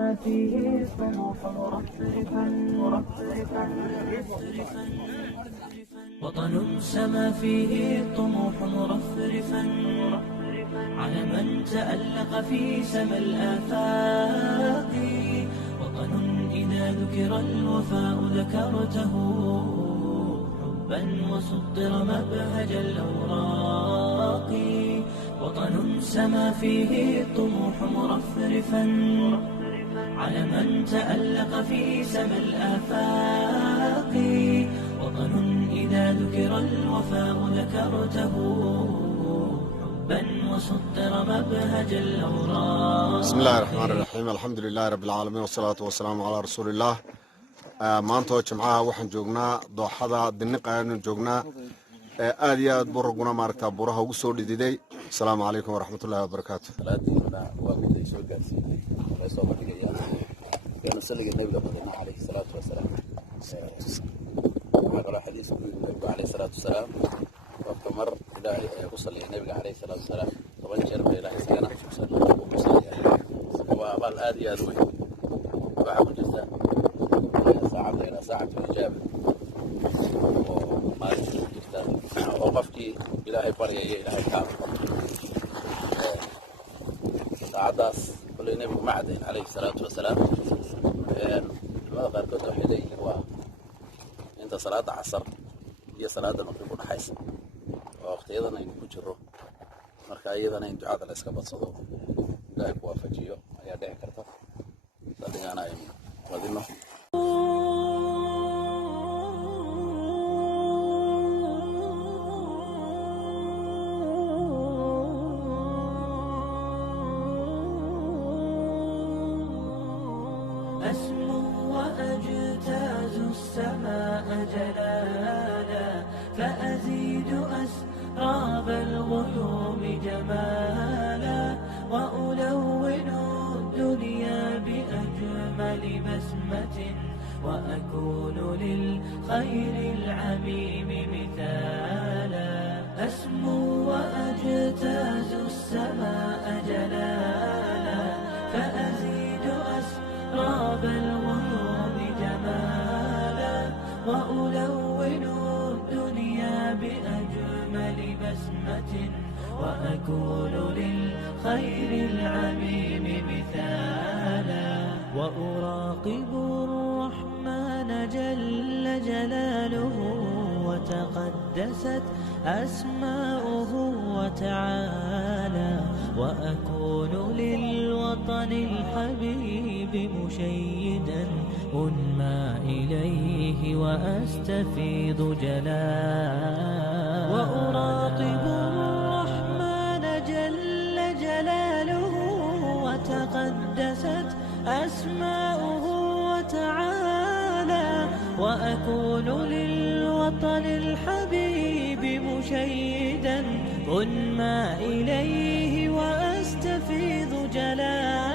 سما فيه طموح مرفرفا وطن سما فيه طموح مرفرفا على من تألق في سما الآفاق. وطن إذا ذكر الوفاء ذكرته حبا وسطر مبهج الأوراق. وطن سما فيه طموح مرفرفا على من تألق في سما الآفاق. وطن إذا ذكر الوفاء ذكرته حبا وسطر مبهج الأوراق. بسم الله الرحمن الرحيم. الحمد لله رب العالمين والصلاة والسلام على رسول الله. maanta oo jimcaha waxaan joognaa dooxada diniqa ayaan joognaa aad iyo aad buruguna maaragtaa buraha ugu soo dhididay. Assalaamu calaykum waraxmatullaahi wabarakaatu. salaadina waa guday soo gaarsiinay way soo badhigayaan yana saliga nabiga badina calayhi salaatu wasalaam waxa kale xadiis nabiga calayhi salaatu wasalaam waqti mar ilaahay ay ku saliyay nabiga calayhi salaatu wasalaam toban jeer bay ilaahay sagana ku saliyay waa bal aad iyo aad weyn waxa ku jirta ساعة الإجابة وما يجب وقفتي إلهي فريا إلهي كامل ساعداس كل نبي معدن عليه الصلاة والسلام لماذا قال كنت وحيدي هو أنت صلاة عصر هي صلاة المغرب ونحيس وقت أيضا يكون جره مركا أيضا ينتو هذا الإسكابات صدوق إلهي بوافجيه يا دعي كرتا صدق أنا وذنه أسمو وأجتاز السماء جلالا فأزيد أسراب الغيوم جمالا وألون الدنيا بأجمل بسمة وأكون للخير العميم مثالا. أسمو وأجتاز السماء جلالا فأزيد أسراب الغيوم جمالا وألون الدنيا بأجمل بسمة وأكون للخير العميم مثالا. وأراقب الرحمن جل جلاله وتقدست أسماؤه وتعالى وأكون للوطن الحبيب مشيدا أنمى إليه وأستفيض جلالا. وأراقب الرحمن جل جلاله وتقدست أسماؤه وتعالى وأكون للوطن الحبيب مشيدا أنمى إليه وأستفيض جلالا.